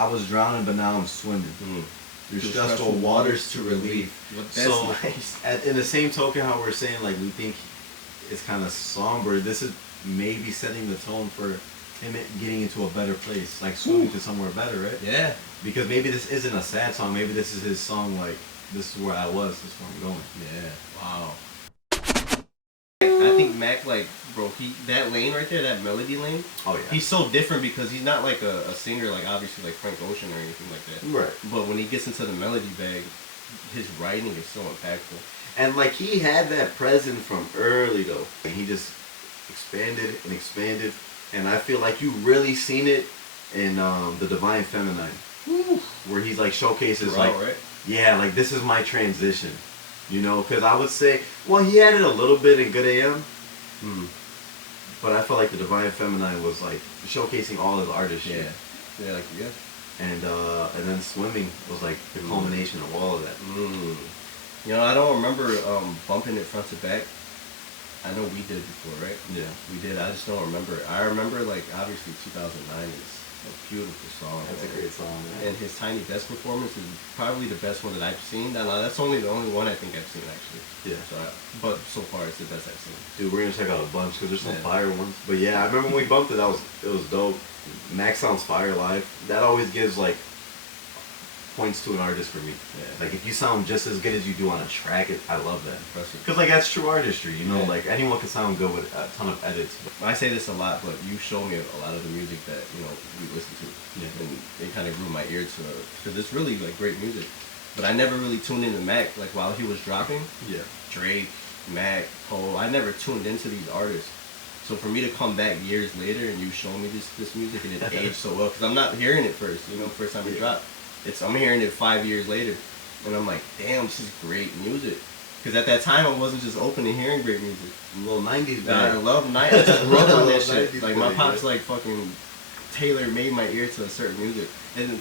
I was drowning, but now I'm swimming. Through stressful waters to relief. So, nice. In the same token, how we're saying, like, we think it's kind of somber, this is maybe setting the tone for him getting into a better place, like swimming to somewhere better, right? Yeah. Because maybe this isn't a sad song, maybe this is his song, like, this is where I was, this is where I'm going. Yeah. Wow. I think Mac, like, bro, that lane right there, that melody lane, oh yeah, he's so different because he's not like a singer, like obviously like Frank Ocean or anything like that. Right. But when he gets into the melody bag, his writing is so impactful. And like he had that presence from early though, and he just expanded and expanded, and I feel like you really seen it in the Divine Feminine, where he's like showcases like, right? Yeah, like this is my transition. You know, because I would say, well, he had it a little bit in Good AM, but I felt like the Divine Feminine was like showcasing all his artist shit. Yeah. And then Swimming was like the culmination of all of that. You know, I don't remember bumping it front to back. I know we did before, right? Yeah, we did. I just don't remember. I remember like obviously 2009 is a beautiful song. That's a great song, man. And his Tiny Desk performance is probably the best one that I've seen. That's the only one I think I've seen actually. Yeah. But so far it's the best I've seen. Dude, we're gonna check out a bunch because there's some fire ones. But yeah, I remember when we bumped it. It was dope. Max sounds fire live. That always gives like points to an artist for me. Yeah. Like if you sound just as good as you do on a track, I love that. Because like that's true artistry, you know. Like anyone can sound good with a ton of edits. I say this a lot, but you show me a lot of the music that we listen to, and it kind of grew my ear to it because it's really like great music. But I never really tuned into Mac like while he was dropping. Yeah. Drake, Mac, Cole. I never tuned into these artists. So for me to come back years later and you show me this music and it aged so well, because I'm not hearing it first, first time it dropped. I'm hearing it 5 years later, and I'm like, damn, this is great music. Because at that time, I wasn't just open to hearing great music. A little 90s guy. I love 90s. I just grew up on that shit. Like, my pops, like, fucking tailor-made my ear to a certain music. And,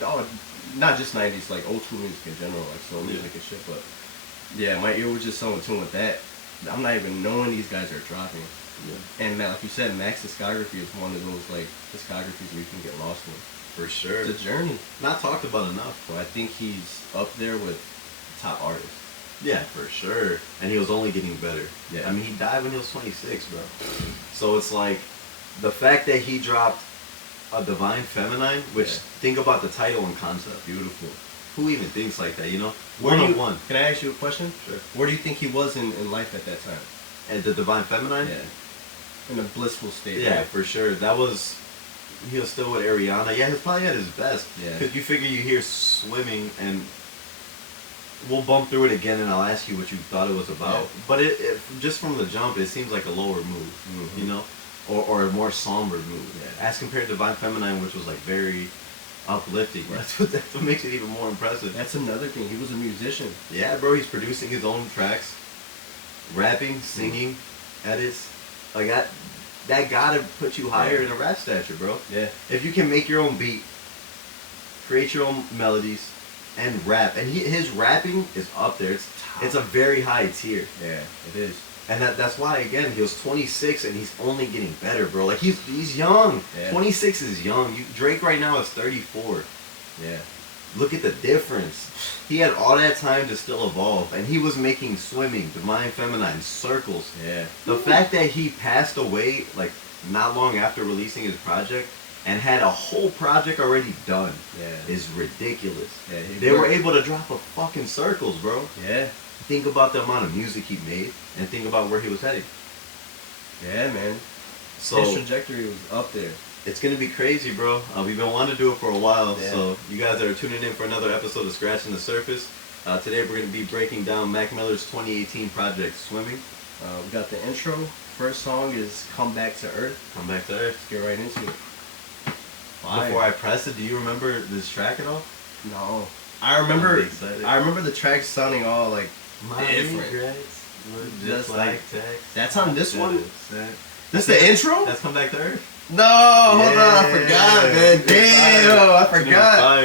not just 90s, like, old school music in general, like soul music and shit. But, yeah, my ear was just so in tune with that. I'm not even knowing these guys are dropping. Yeah. And, like you said, Mac's discography is one of those, like, discographies where you can get lost in. For sure. It's a journey. Not talked about enough. But I think he's up there with top artists. Yeah, for sure. And he was only getting better. Yeah. I mean, he died when he was 26, bro. So it's like, the fact that he dropped a Divine Feminine, which, think about the title and concept. Beautiful. Who even thinks like that, One-on-one. Can I ask you a question? Sure. Where do you think he was in life at that time? At the Divine Feminine? Yeah. In a blissful state. Yeah, for sure. He was still with Ariana. Yeah, he probably at his best. Yeah. Because you figure you hear Swimming, and we'll bump through it again, and I'll ask you what you thought it was about. Yeah. But it just from the jump, it seems like a lower mood, or a more somber mood. Yeah. As compared to Divine Feminine, which was like very uplifting. Right. That's what makes it even more impressive. That's another thing. He was a musician. Yeah, bro. He's producing his own tracks, rapping, singing, edits, like that. That gotta put you higher in a rap stature, bro. Yeah. If you can make your own beat, create your own melodies, and rap, and his rapping is up there. It's a very high tier. Yeah, it is. And that's why, again, he was 26 and he's only getting better, bro. Like he's young. Yeah. 26 is young. Drake right now is 34. Yeah. Look at the difference. He had all that time to still evolve, and he was making Swimming, Divine Feminine, Circles. Yeah. The fact that he passed away like not long after releasing his project and had a whole project already done is ridiculous. Yeah, they were able to drop a fucking Circles, bro. Yeah. Think about the amount of music he made, and think about where he was heading. Yeah, man. So his trajectory was up there. It's gonna be crazy, bro. We've been wanting to do it for a while, so you guys that are tuning in for another episode of Scratching the Surface. Today we're gonna be breaking down Mac Miller's 2018 project, Swimming. We got the intro. First song is Come Back to Earth. Come Back to Earth. Let's get right into it. Before I press it, do you remember this track at all? No. I remember the track sounding all like different. Just like text. That's on this one? This the intro? That's Come Back to Earth. No, hold on, I forgot, man. Damn, I forgot.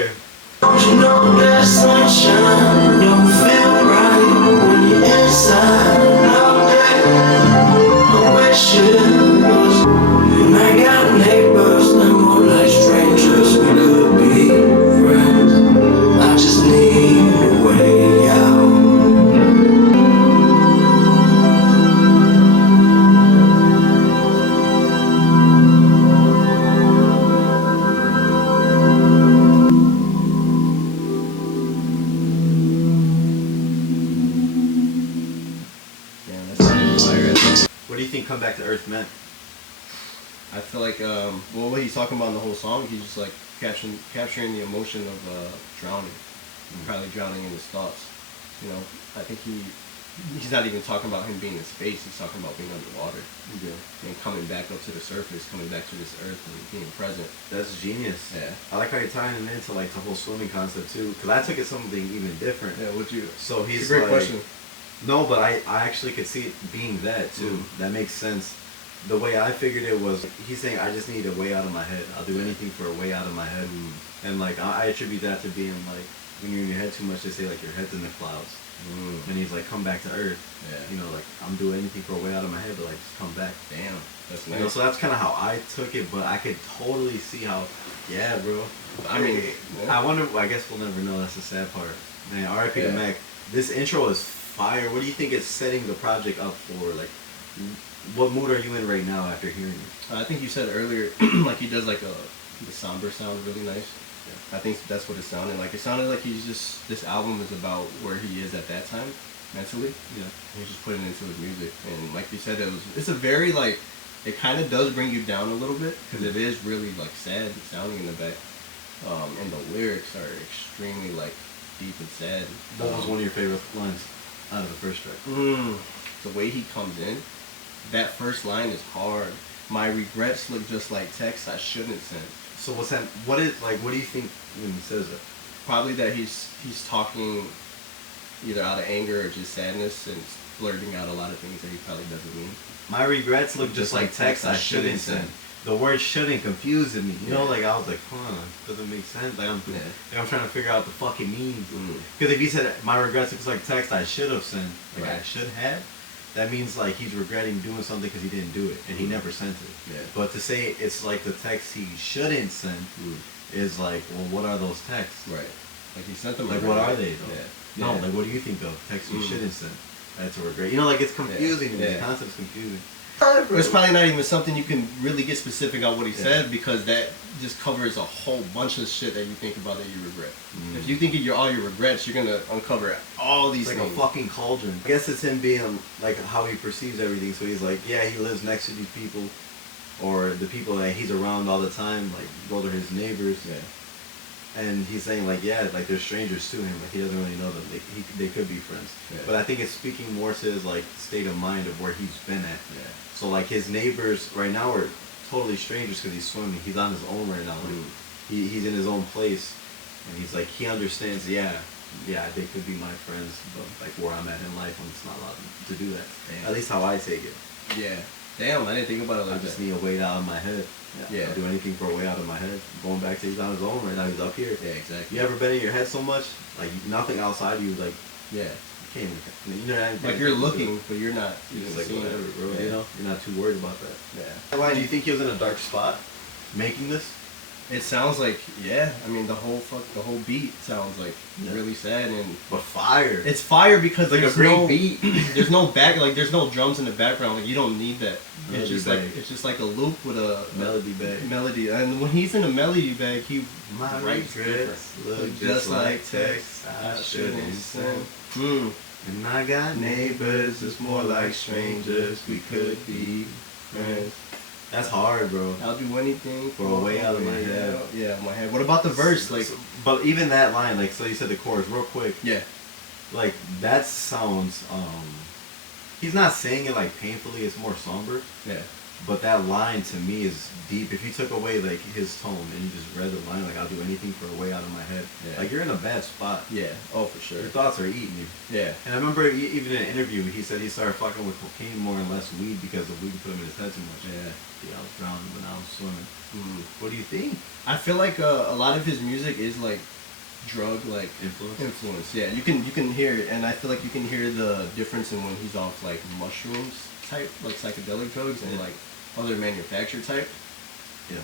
You know that sunshine don't feel right when you're inside all day. I wish it was. And I got neighbors that more like strangers. We could be come back to earth meant? I feel like well, what he's talking about in the whole song, he's just like capturing the emotion of drowning, probably drowning in his thoughts. You know, I think he's not even talking about him being in space. He's talking about being underwater and coming back up to the surface, coming back to this earth and being present. That's genius. Yeah. I like how you're tying it into like the whole swimming concept too, because I took it something even different. Yeah, would you? So he's it's a great like, question. No, but I actually could see it being that too. That makes sense. The way I figured it was, he's saying, I just need a way out of my head. I'll do anything for a way out of my head. And like, I attribute that to being like, when you're in your head too much, they say like your head's in the clouds. And he's like, come back to earth. Yeah. You know, like, I'm doing anything for a way out of my head, but like, just come back. Damn. That's nice. You know, so that's kind of how I took it, but I could totally see how, yeah, bro. I mean, I wonder, I guess we'll never know. That's the sad part. Man, R.I.P. to Mac. This intro is fire. What do you think it's setting the project up for? Like, what mood are you in right now after hearing it? I think you said earlier, like he does like the somber sound really nice. Yeah. I think that's what it sounded like. It sounded like he's just, this album is about where he is at that time, mentally. Yeah. And he's just putting it into his music. And like you said, it's a very like, it kind of does bring you down a little bit, because it is really like sad sounding in the back. And the lyrics are extremely like deep and sad. What was one of your favorite lines out of the first track? The way he comes in. That first line is hard. My regrets look just like texts I shouldn't send. So what's that? What is like? What do you think when he says it? Probably that he's talking either out of anger or just sadness and blurting out a lot of things that he probably doesn't mean. My regrets look just like texts I shouldn't send. The word "shouldn't" confused me. You know, like I was like, huh, doesn't make sense. Like I'm trying to figure out what the fuck it means. Because if he said my regrets look like text I should have sent, like I should have. That means like he's regretting doing something because he didn't do it and he never sent it. Yeah. But to say it's like the text he shouldn't send is like, well, what are those texts? Right. Like he sent them. Like what are they though? Yeah. No, like what do you think of texts you shouldn't send? That's a regret. You know, like it's confusing. The concept's confusing. It's probably not even something you can really get specific on what he said, because that just covers a whole bunch of shit that you think about that you regret. If you think of all your regrets, you're gonna uncover all these things. Like a fucking cauldron. I guess it's him being like how he perceives everything. So he's like, yeah, he lives next to these people, or the people that he's around all the time. Like those are his neighbors. Yeah. And he's saying like, yeah, like they're strangers to him. Like he doesn't really know them. They could be friends. Yeah. But I think it's speaking more to his like state of mind of where he's been at. Yeah. So like his neighbors right now are totally strangers because he's swimming. He's on his own right now. Like, he's in his own place, and he's like he understands. Yeah, they could be my friends, but like where I'm at in life, I'm just not allowed to do that. Damn. At least how I take it. Yeah. Damn, I didn't think about it like that. I just need a way out of my head. Yeah. I'll do anything for a way out of my head. Going back to he's on his own right now. He's up here. Yeah, exactly. You ever been in your head so much, like nothing outside of you, like you know, like you're looking, but you're not. You're just like whatever, bro. Yeah. You know, you're not too worried about that. Yeah. Why do you think he was in a dark spot, making this? It sounds like I mean the whole beat sounds like really sad but fire. It's fire because like there's a great no beat. There's no there's no drums in the background. Like you don't need that. It's just like a loop with a melody bag. Melody, and when he's in a melody bag, he writes look just like text I shouldn't send. And I got neighbors, it's more like strangers. We could be friends. That's hard, bro. I'll do anything for a way out of my head. Yeah, my head. What about the verse? Like, but even that line, like, so you said the chorus real quick. Yeah. Like that sounds. He's not saying it like painfully. It's more somber. Yeah. But that line to me is deep. If you took away like his tone and you just read the line, like I'll do anything for a way out of my head. Yeah. Like you're in a bad spot. Yeah. Oh, for sure. Your thoughts are eating you. Yeah. And I remember even in an interview, he said he started fucking with cocaine more and less weed because the weed put him in his head too much. Yeah. Yeah, I was drowning, but now I'm swimming. What do you think? I feel like a lot of his music is like drug like influence. Yeah, you can hear it, and I feel like you can hear the difference in when he's off like mushrooms type, like psychedelic drugs, and like other manufactured type. Yeah.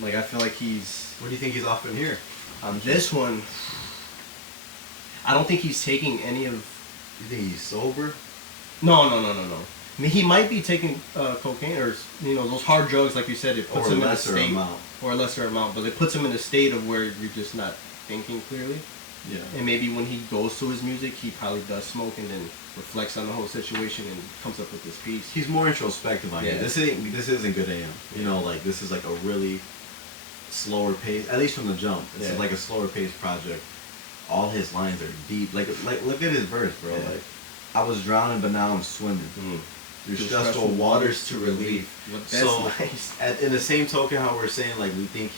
Like I feel like he's. What do you think he's off in here? On this one, I don't think he's taking any of. You think he's sober? No. I mean, he might be taking cocaine or those hard drugs, like you said. It puts him in a state, or a lesser amount, but it puts him in a state of where you're just not thinking clearly. Yeah. And maybe when he goes to his music, he probably does smoke and then reflects on the whole situation and comes up with this piece. He's more introspective on it. This isn't good AM. You know, like this is like a really slower pace, at least from the jump. It's like a slower paced project. All his lines are deep. Like look at his verse, bro. Like, I was drowning, but now I'm swimming. Through stressful waters to relief. So, nice. In the same token, how we're saying like we think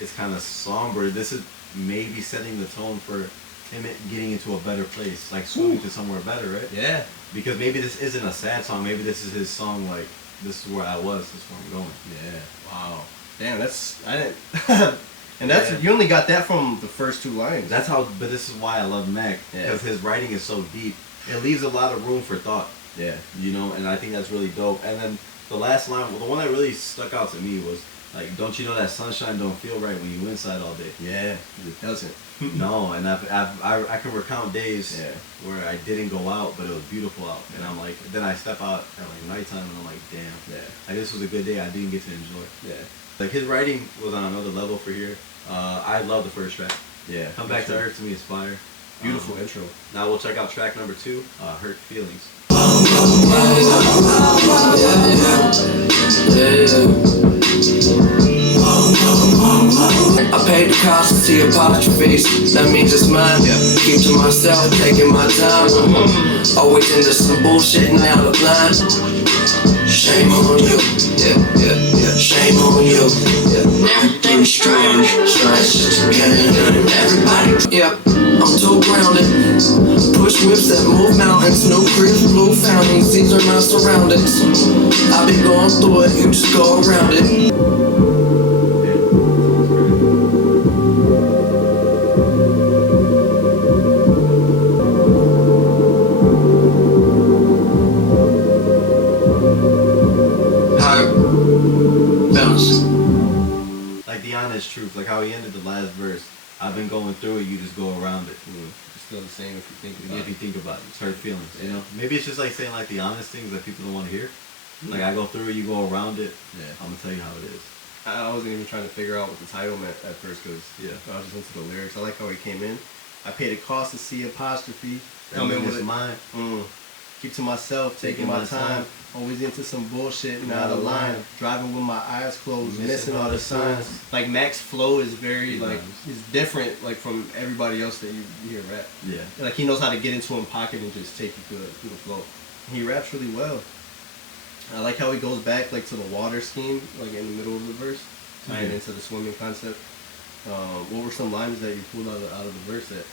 it's kind of somber. This is maybe setting the tone for him getting into a better place, like swimming to somewhere better, right? Yeah. Because maybe this isn't a sad song. Maybe this is his song. Like this is where I was. This is where I'm going. Yeah. Wow. Damn. I didn't. And that's you only got that from the first two lines. That's how. But this is why I love Mac, because his writing is so deep. It leaves a lot of room for thought. Yeah. You know, and I think that's really dope. And then the last line, well, the one that really stuck out to me was like, "Don't you know that sunshine don't feel right when you inside all day?" Yeah, it doesn't. No, and I can recount days where I didn't go out, but it was beautiful out, and I'm like, then I step out at like nighttime, and I'm like, damn, like this was a good day I didn't get to enjoy. Yeah. Like his writing was on another level for here. I love the first track. Yeah. Come Back to Earth to me is fire. Beautiful intro. Now we'll check out track number 2, Hurt Feelings. I paid the cost to see apostrophes. That means it's mine. Keep to myself, taking my time. Always into some bullshit and out of line. Shame on you. Shame on you. Everything's strange. Everybody. I'm too grounded. Push whips that move mountains. No cribs, blue fountains. These are my surroundings. I've been going through it. You just go around it. Truth, like how he ended the last verse. I've been going through it, you just go around it. It's still the same if you think about it. It's hurt feelings, you know? Maybe it's just like saying like the honest things that people don't want to hear. Like I go through it, you go around it. I'm gonna tell you how it is. I wasn't even trying to figure out what the title meant at first because I was just into the lyrics. I like how he came in. I paid a cost to see apostrophe. Come in with mine. Keep to myself, taking my time. Always into some bullshit and out of line. Driving with my eyes closed, missing all the signs. Like Mac's flow is very like it's different like from everybody else that you hear rap. Yeah. Like he knows how to get into a pocket and just take you through the flow. And he raps really well. I like how he goes back like to the water scheme, like in the middle of the verse, tying into the swimming concept. What were some lines that you pulled out of the verse that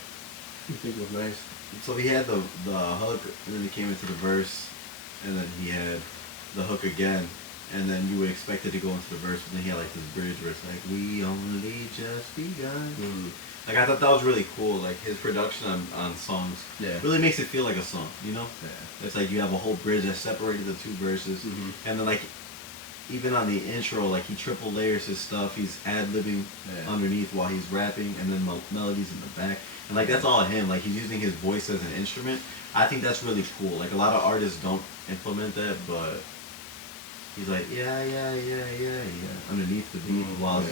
you think was nice? So he had the hook, and then he came into the verse, and then he had the hook again, and then you would expect it to go into the verse, but then he had like this bridge where it's like, we only just begun. Like I thought that was really cool. Like his production on songs really makes it feel like a song, you know? Yeah. It's like you have a whole bridge that separated the two verses, and then like even on the intro, like he triple layers his stuff. He's ad-libbing underneath while he's rapping, and then melodies in the back. And like that's all him. Like he's using his voice as an instrument. I think that's really cool. Like a lot of artists don't implement that, but he's like underneath the beat while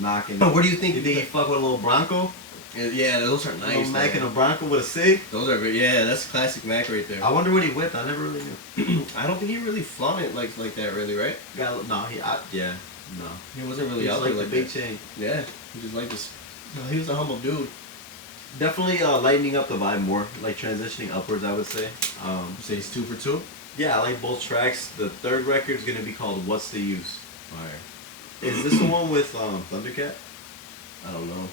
knocking. What do you think? You think he fuck with a little Bronco? Yeah, those are nice. A Mac and a Bronco with a SIG? Those are good. Yeah, that's classic Mac right there. I wonder what he whipped. I never really knew. I don't think he really flaunted like that, really, right? No. He wasn't really out like there the big chain. Yeah, he just like this. No, he was a humble dude. Definitely lightening up the vibe more, like transitioning upwards, I would say. You say he's 2 for 2? Yeah, I like both tracks. The third record is gonna be called "What's the Use." Alright. Is this the one with Thundercat? I don't know.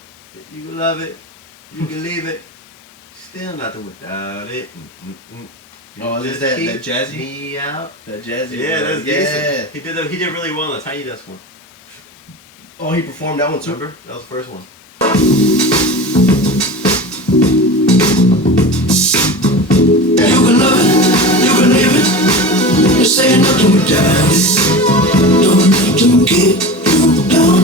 You love it, you can leave it. Still nothing without it. Oh, is that jazzy? Me out. That jazzy. Yeah, that's decent. He did really well on the Tiny Desk one. Oh, he performed that one too. Remember? That was the first one. You can love it, you can leave it. Just say nothing without it. Don't let them get you down.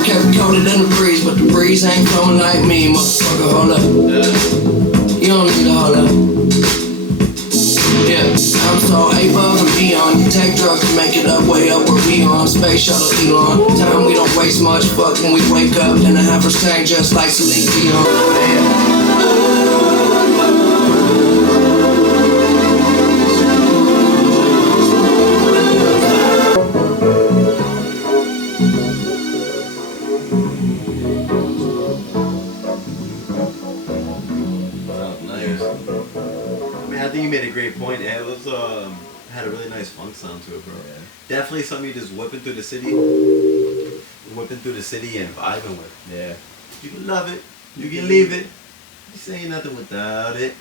Okay, we caught it in the breeze, but the breeze ain't blowing like me, motherfucker. Hold up. You don't need to hold up. Yeah, I'm so above and beyond. Take drugs to make it up, way up where we on. Space shuttle Elon. Time we don't waste much. Fuck when we wake up. Then I have a change just like Celine Dion. I think you made a great point. It was had a really nice funk sound to it, bro. Yeah. Definitely something you just whipping through the city and vibing with. Yeah. You can love it, you can leave it. You saying nothing without it.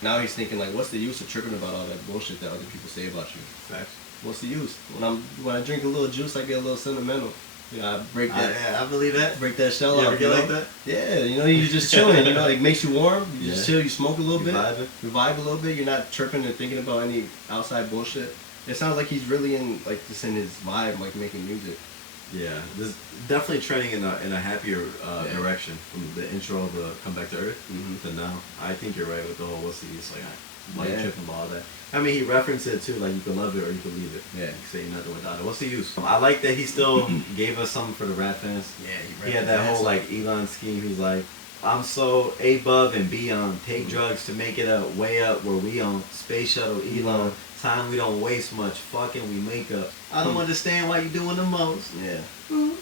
Now he's thinking like, what's the use of tripping about all that bullshit that other people say about you? Facts. What's the use? When I drink a little juice, I get a little sentimental. Yeah, I break that. Yeah, I believe that. Break that shell out. You ever get like that? Yeah, you know, you're just chilling. You know, it makes you warm. You just chill. You smoke a little bit. You vibe a little bit. You're not tripping and thinking about any outside bullshit. It sounds like he's really in like just in his vibe, like making music. Yeah, this is definitely trending in a happier direction from the intro of the Come Back to Earth to now. I think you're right with the whole what's the use, like tripping about all that. I mean, he referenced it too, like you can love it or you can leave it. Yeah. You can say nothing without it. What's the use? I like that he still gave us something for the rap fans. Yeah, he had that whole like Elon scheme. He's like, I'm so above and beyond. Take drugs to make it up, way up where we on. Space shuttle Elon. Time we don't waste much. Fucking we make up. I don't understand why you doing the most. Yeah. He's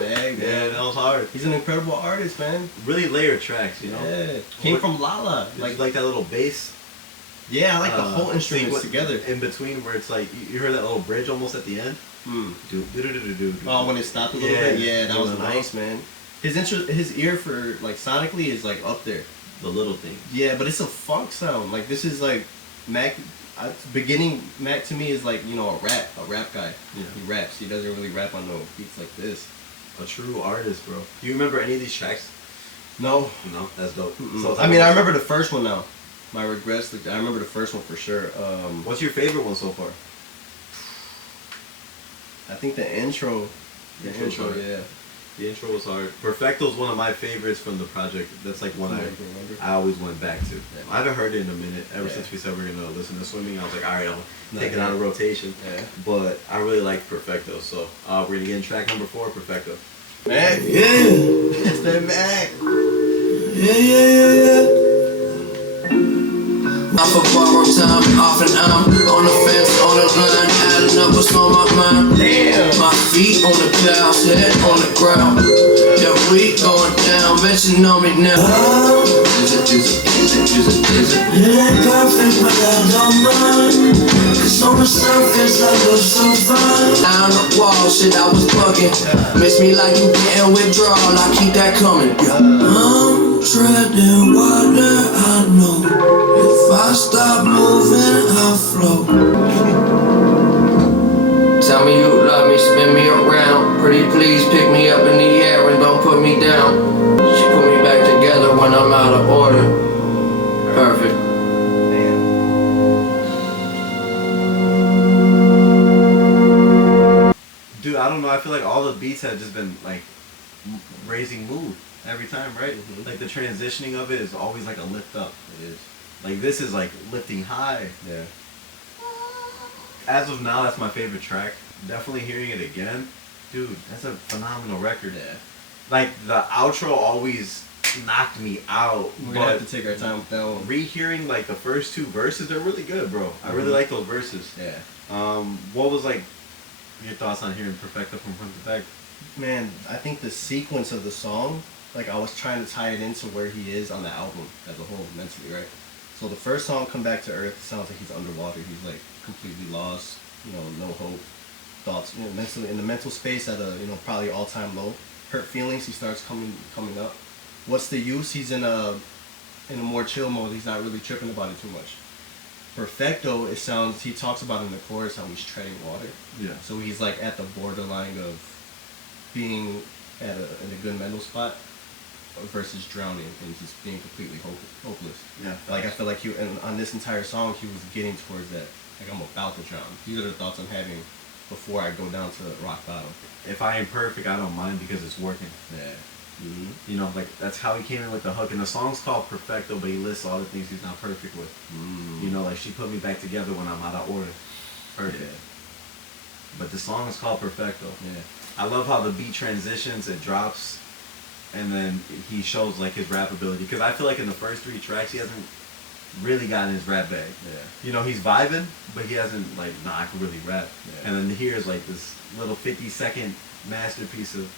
bag, man. Yeah, that was hard. He's an incredible artist, man. Really layered tracks, you know? Yeah. Came from Lala. Like that little bass. Yeah, I like the whole instruments together. In between where it's like, you heard that little bridge almost at the end? Oh, when it stopped a little bit? Yeah, that was nice, man. His ear for, like, sonically is, like, up there. The little thing. Yeah, but it's a funk sound. Like, this is, like, Mac... beginning, Mac to me is, like, you know, a rap guy. Yeah. He raps. He doesn't really rap on no beats like this. A true artist, bro. Do you remember any of these tracks? No. No? That's dope. So, I mean, I remember the first one now. My regrets, I remember the first one for sure. What's your favorite one so far? I think the intro. The intro, yeah. The intro was hard. Perfecto is one of my favorites from the project. That's like one I always went back to. Yeah. I haven't heard it in a minute. Ever since we said we were going to listen to Swimming, I was like, all right, I'll take it out of rotation. Yeah. But I really like Perfecto. So we're going to get in track number 4, Perfecto. Mac? Yeah. It's that Mac. Yeah. Off of borrowed time, off and on the fence, on the line, adding up what's on my mind. Damn. My feet on the clouds, head on the ground. Yeah, we going down, bet you know me now. Is it? It ain't perfect, but I don't mind. Cause on the surface, I look so fine. Down the wall, shit, I was bugging. Miss me like you getting withdrawal, I keep that coming. I'm treading water, I know. If I stop moving, I'll float. Tell me you love me, spin me around. Pretty please pick me up in the air and don't put me down. She put me back together when I'm out of order. Perfect. Dude, I don't know, I feel like all the beats have just been like raising mood every time, right? Like the transitioning of it is always like a lift up. It is. Like this is like lifting high. Yeah. As of now, that's my favorite track. Definitely hearing it again, dude, that's a phenomenal record. Yeah. Like the outro always knocked me out. We're gonna have to take our time with that one. Rehearing like the first 2 verses, they're really good, bro. I really like those verses. Yeah. What was like your thoughts on hearing Perfecto from front to back? Man, I think the sequence of the song, like I was trying to tie it into where he is on the album as a whole, mentally, right? So the first song, Come Back to Earth, sounds like he's underwater. He's like completely lost, you know, no hope, thoughts, you know, mentally in the mental space at a, you know, probably all-time low. Hurt feelings, he starts coming up. What's the use? He's in a more chill mode. He's not really tripping about it too much. Perfecto, it sounds, he talks about in the chorus how he's treading water. Yeah. So he's like at the borderline of being in a good mental spot versus drowning and just being completely hopeless. Yeah. Like I feel like on this entire song he was getting towards that. Like I'm about to drown. These are the thoughts I'm having before I go down to rock bottom. If I ain't perfect, I don't mind because it's working. Yeah. You know, like that's how he came in with the hook. And the song's called Perfecto, but he lists all the things he's not perfect with. You know, like she put me back together when I'm out of order. Perfect. Yeah. But the song is called Perfecto. Yeah. I love how the beat transitions, it drops, and then he shows like his rap ability. Because I feel like in the first 3 tracks, he hasn't really gotten his rap bag. Yeah. You know, he's vibing, but he hasn't like, nah, I can really rap. Yeah. And then here's like this little 50-second masterpiece of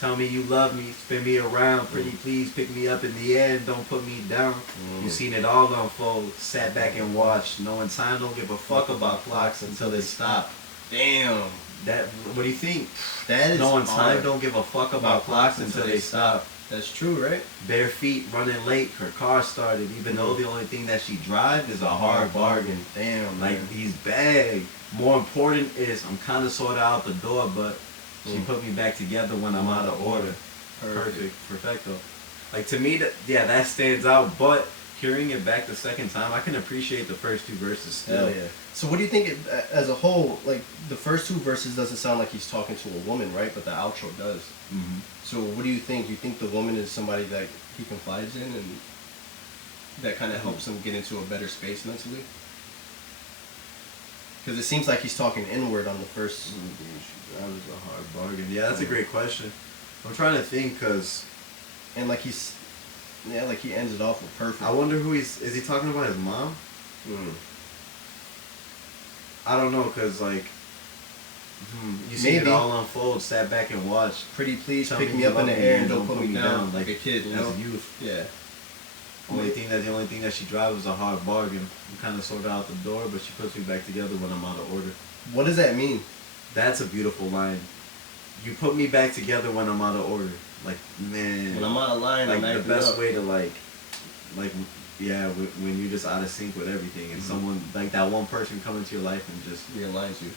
tell me you love me, spin me around, pretty please, pick me up in the end, don't put me down. You seen it all unfold, sat back and watched, knowing time don't give a fuck about clocks until it stop. Damn. That, what do you think? That is knowing time don't give a fuck about clocks until they stop. That's true, right? Bare feet, running late, her car started, even though the only thing that she drives is a hard bargain. Damn, like man. He's bag. More important is I'm kind of sorta out the door, but she put me back together when I'm out of order. Perfect. Perfecto. Like to me, that stands out. But hearing it back the second time, I can appreciate the first 2 verses still. Hell yeah. So what do you think, as a whole, like the first 2 verses doesn't sound like he's talking to a woman, right? But the outro does. Mm-hmm. So what do you think? You think the woman is somebody that he confides in and that kind of helps him get into a better space mentally? Because it seems like he's talking inward on the first. That was a hard bargain. Yeah, that's a great question. I'm trying to think, cause, and like he's, like he ends it off with perfect. I wonder who is he talking about? His mom? I don't know, cause like, you see it all unfold. Sat back and watched. Pretty please pick me up in the air and don't put me down. Like a kid, you know? As a youth. Yeah. The only thing that she drives is a hard bargain. I'm kind of sort of out the door, but she puts me back together when I'm out of order. What does that mean? That's a beautiful line. You put me back together when I'm out of order. Like, man. When I'm out of line, like I'm the best way to when you're just out of sync with everything, and someone like that one person come into your life and just realigns you.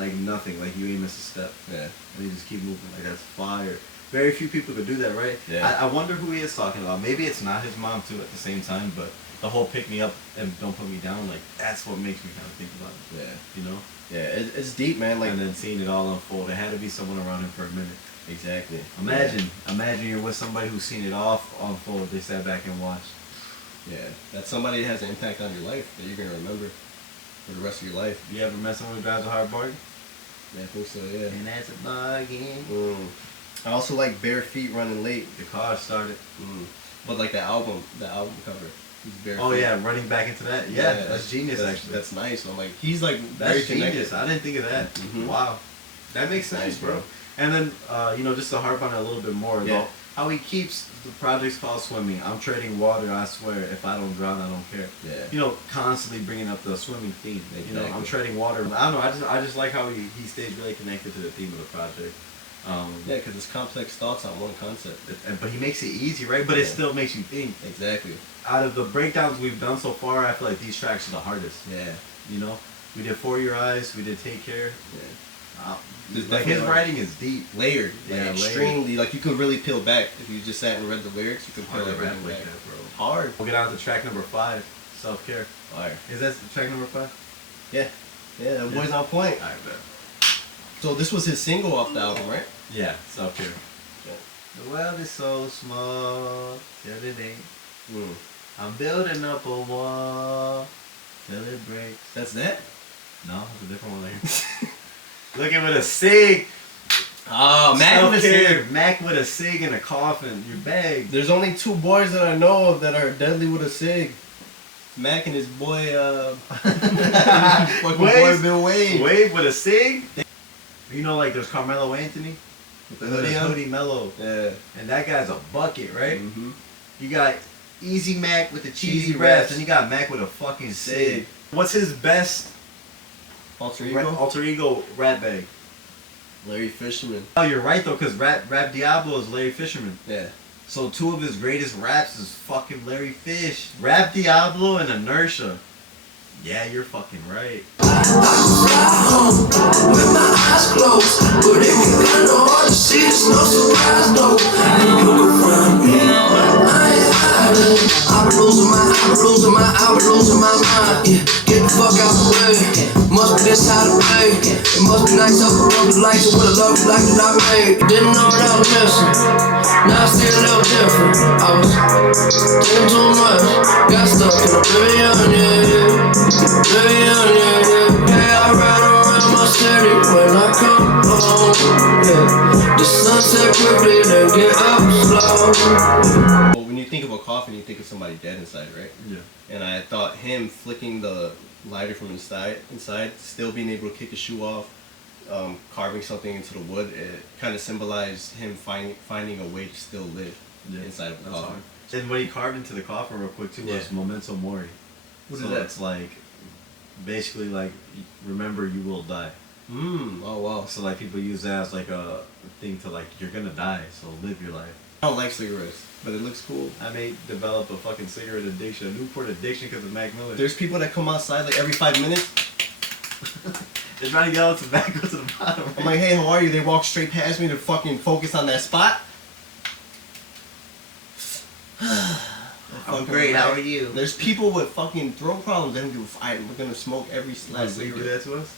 Like nothing, like you ain't miss a step. Yeah. And you just keep moving. Like that's fire. Very few people could do that, right? Yeah. I wonder who he is talking about. Maybe it's not his mom too at the same time, but the whole pick me up and don't put me down, like that's what makes me kind of think about it. Yeah. You know? Yeah, it's deep, man. Like, and then seeing it all unfold. It had to be someone around him for a minute. Exactly. Imagine you're with somebody who's seen it all unfold. They sat back and watched. Yeah, that's somebody that has an impact on your life that you're gonna remember for the rest of your life. You ever met someone who drives a hard bargain? Yeah, I think so. Yeah. And that's a bargain. I also like Bare Feet Running Late. The car started. But like the album cover. Yeah, running back into that. Yeah, that's genius actually. That's nice. I'm like, he's like that's genius. I didn't think of that. Wow, that makes sense, nice, bro. And then just to harp on it a little bit more about how he keeps the project's called Swimming. I'm treading water. I swear, if I don't drown, I don't care. Yeah. Constantly bringing up the swimming theme. Exactly. I'm treading water. I don't know. I just like how he stays really connected to the theme of the project. Because it's complex thoughts on one concept. But he makes it easy, right? But it still makes you think. Exactly. Out of the breakdowns we've done so far, I feel like these tracks are the hardest. Yeah. We did For Your Eyes, we did Take Care. Yeah. Like his writing is deep. Layered. Like extremely. Layered. Like you could really peel back. If you just sat and read the lyrics, you could peel everything back. That, bro. Hard. We'll get on to track number 5, Self Care. Alright. Is that track number 5? Yeah. Yeah, that boy's on point. Alright, bet. So this was his single off the album, right? Yeah, Self Care. Yeah. The world is so small till it ain't. I'm building up a wall till it breaks. That's that? No, it's a different one later. Looking with a cig. Oh, Mac with a cig. Mac with a cig in a coffin. Your bag. There's only 2 boys that I know of that are deadly with a cig. Mac and his boy, boy Bill Wade. Wade with a cig? Like there's Carmelo Anthony. With the hoodie Mello. Yeah. And that guy's a bucket, right? Mm-hmm. You got Easy Mac with the cheesy raps, and you got Mac with a fucking cig. What's his best alter ego rap bag? Larry Fisherman. Oh, you're right though, because Rap Diablo is Larry Fisherman. Yeah. So 2 of his greatest raps is fucking Larry Fish. Rap Diablo and Inertia. Yeah, you're fucking right. I fly home with my eyes closed, but it be kinda hard to see. It's no surprise though. You can find me. I ain't hiding. I've been losing my mind. Yeah, get the fuck out the way. Must be this how to play. It must be nice up above the lights with a love like that I made. Didn't know that I was missing. hit a little different. I was doing too much, got stuck in oblivion, oblivion, yeah, I ride around my city when I come home, yeah. The sunset quickly, then get up slow. Well, when you think of a coffin, you think of somebody dead inside, right? Yeah. And I thought him flicking the lighter from inside, still being able to kick his shoe off, carving something into the wood, it kind of symbolized him finding a way to still live inside of the coffin. And what he carved into the coffin real quick too was Memento Mori. What so is that? It's like, basically like, remember you will die. Oh wow. So like people use that as like a thing to like, you're gonna die, so live your life. I don't like cigarettes, but it looks cool. I may develop a fucking cigarette addiction, a Newport addiction because of Mac Miller. There's people that come outside like every 5 minutes. They're trying to get all the tobacco to the bottom. Right? I'm like, hey, how are you? They walk straight past me to fucking focus on that spot. I'm great, how are you? There's people with fucking throat problems that don't give a fuck. We're gonna smoke every last Does he do that to us?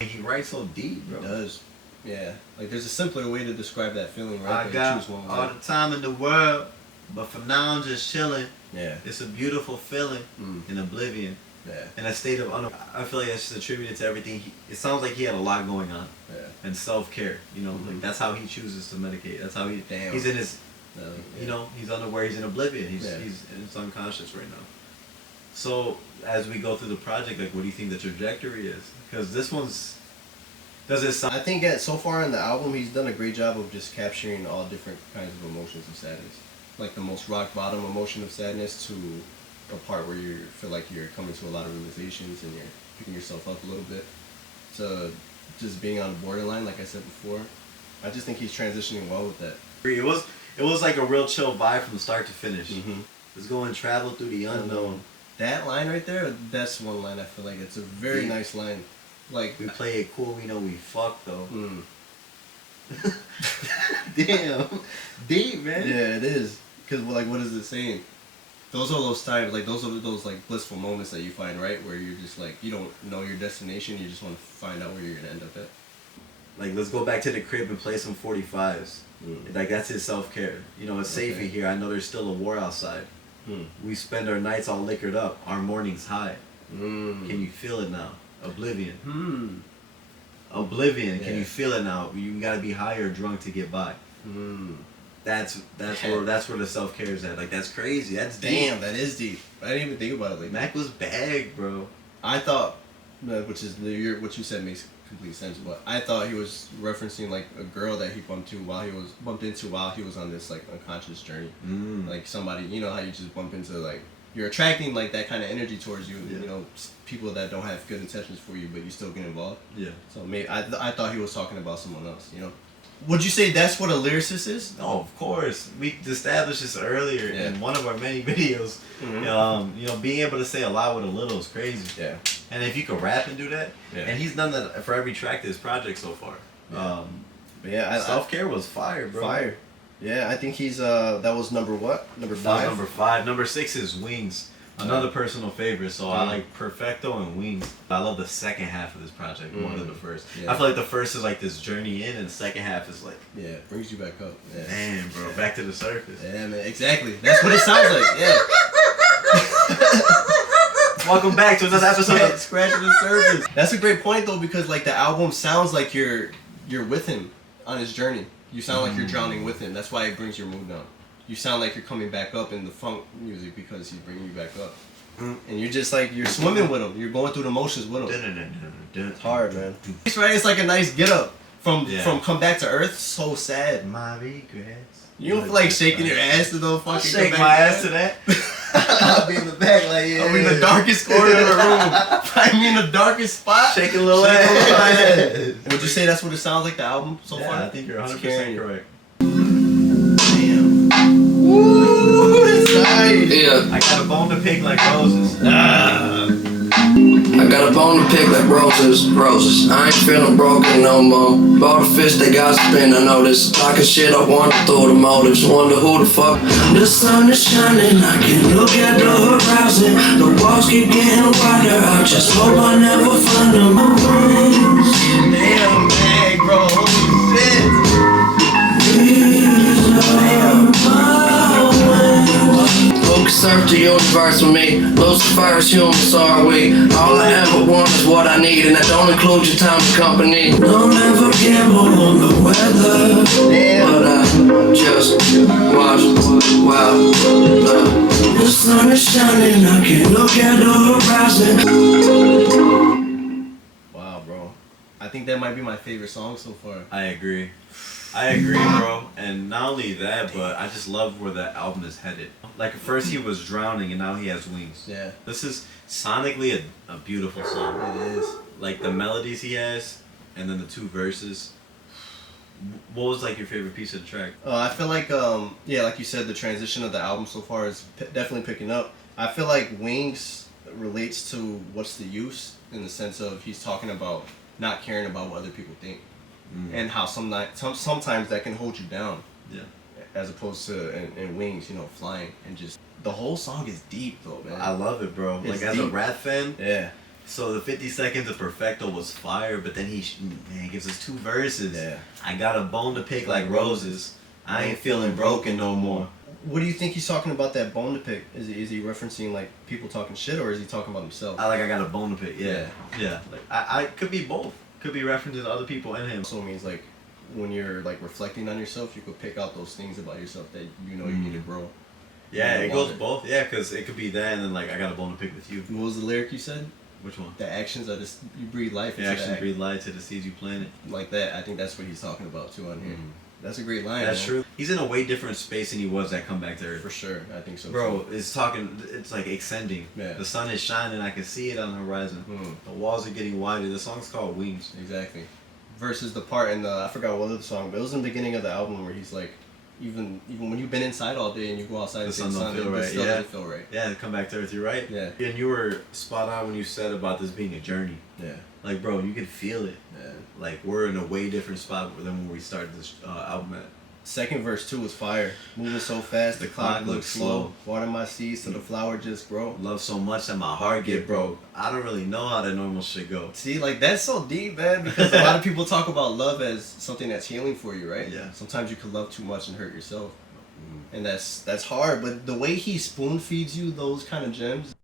He writes so deep, bro. He does. Yeah. Like there's a simpler way to describe that feeling, right? I got all the time in the world, but for now I'm just chilling. Yeah. It's a beautiful feeling in oblivion. Yeah. In a state of I feel like that's just attributed to everything. It sounds like he had a lot going on. Yeah. And self-care, you know, like that's how he chooses to medicate. That's how he's in his, you know, he's unaware, he's in oblivion. He's in his unconscious right now. So as we go through the project, like, what do you think the trajectory is? Because this one's, does it sound? I think so far in the album, he's done a great job of just capturing all different kinds of emotions of sadness. Like the most rock bottom emotion of sadness to a part where you feel like you're coming to a lot of realizations and you're picking yourself up a little bit, to just being on the borderline, like I said before. I just think he's transitioning well with that. It was like a real chill vibe from start to finish. Let's go and travel through the unknown. That line right there, that's one line I feel like it's a very nice line. Like, we play it cool, we know we fucked though. Damn, deep, man. Yeah, it is. Cause like, what is it saying? Those are those times, like those are those like blissful moments that you find, right, where you're just like, you don't know your destination, you just want to find out where you're gonna end up at. Like, let's go back to the crib and play some 45s. Like, that's his self-care. You know, it's safe in here. I know there's still a war outside. We spend our nights all liquored up, our mornings high. Can you feel it now? Oblivion. Oblivion. Can you feel it now? You gotta be high or drunk to get by. That's where the self-care is at. Like, that's crazy. That's deep. Damn, that is deep. I didn't even think about it like Mac was bag, bro. I thought, which is what you said makes complete sense, but I thought he was referencing like a girl that he bumped into while he was on this like unconscious journey. Like somebody, you know how you just bump into, like, you're attracting like that kind of energy towards you. You know, people that don't have good intentions for you, but you still get involved. Yeah. So maybe I thought he was talking about someone else. You know. Would you say that's what a lyricist is? No, of course. We established this earlier in one of our many videos. You know, being able to say a lot with a little is crazy. Yeah. And if you could rap and do that, and he's done that for every track to this project so far. Self-care was fire, bro. Fire. Yeah, I think he's that was number what? Number 5? Number 5. Number 6 is Wings. Another personal favorite, so I like Perfecto and Wings. I love the second half of this project more than the first. I feel like the first is like this journey in, and the second half is like... Yeah, it brings you back up. Yeah. Damn, bro, back to the surface. Yeah, man, exactly. That's what it sounds like, yeah. Welcome back to another episode of Scratching the Surface. That's a great point, though, because like the album sounds like you're with him on his journey. You sound like you're drowning with him. That's why it brings your mood down. You sound like you're coming back up in the funk music because he's bringing you back up. And you're just like, you're swimming with him. You're going through the motions with him. It's hard, man. It's right. It's like a nice get up from Come Back to Earth. So sad. My regrets. You don't feel like shaking your ass to the fucking shake my ass to that. I'll be in the back like, yeah. I'll be in the darkest corner of the room. Find me in the darkest spot. Shaking a little ass. Would you say that's what it sounds like, the album so far? I think you're 100% correct. Woo, that's nice. Yeah. I got a bone to pick like roses. I got a bone to pick like roses. I ain't feeling broken no more. Bought a fish they got spin, I noticed. Talking shit, I wonder through the motives. Wonder who the fuck. The sun is shining, I can look at the horizon. The walls keep getting wider, I just hope I never find them. Damn, man, bro, holy shit. search the universe with me. Lucifer's human, so are we. All I ever want is what I need, and I don't include your time and company. Don't ever gamble on the weather, but I just watch. Wow, the sun is shining, I can look at the horizon. Wow, bro. I think that might be my favorite song so far. I agree, bro. And not only that, but I just love where that album is headed. Like at first he was drowning, and now he has wings. Yeah. This is sonically a beautiful song. It is. Like the melodies he has, and then the 2 verses. What was like your favorite piece of the track? I feel like, yeah, like you said, the transition of the album so far is definitely picking up. I feel like Wings relates to What's the Use, in the sense of he's talking about not caring about what other people think, and how sometimes that can hold you down. Yeah. As opposed to in Wings, you know, flying, and just the whole song is deep though, man. I love it, bro. It's like as a deep. rap fan. Yeah. So the 50 seconds of Perfecto was fire, but then he gives us 2 verses. Yeah. I got a bone to pick like roses. I ain't feeling broken no more. What do you think he's talking about, that bone to pick? Is he referencing like people talking shit, or is he talking about himself? I got a bone to pick. Yeah. Like I could be both. Could be referencing other people and him. Also means like when you're like reflecting on yourself, you could pick out those things about yourself that you know you need to grow. Yeah, it goes both. Yeah, because it could be that, and then like I got a bone to pick with you. What was the lyric you said? Which one? The actions of this, you breathe life. The actions breathe life to the seeds you planted. Like that. I think that's what he's talking about too on here. That's a great line. That's man. true. He's in a way different space than he was at Come Back to Earth. For sure, I think so. Bro, too. it's like ascending. Yeah. The sun is shining, I can see it on the horizon. The walls are getting wider. The song's called Wings. Exactly. Versus the part in the, I forgot what other song, but it was in the beginning of the album where he's like, even when you've been inside all day and you go outside and The see sun the don't sun, feel it right. still Yeah. doesn't feel right. Yeah, Come Back to Earth, you're right. Yeah. And you were spot on when you said about this being a journey. Yeah. Like, bro, you can feel it. Yeah. Like, we're in a way different spot than when we started this album at. Second verse too was fire. Moving so fast, the clock looks slow. Water my seeds so the flower just grow. Love so much that my heart get broke. I don't really know how that normal shit go. See, like that's so deep, man, because a lot of people talk about love as something that's healing for you, right? Yeah. Sometimes you can love too much and hurt yourself. And that's hard, but the way he spoon feeds you those kind of gems,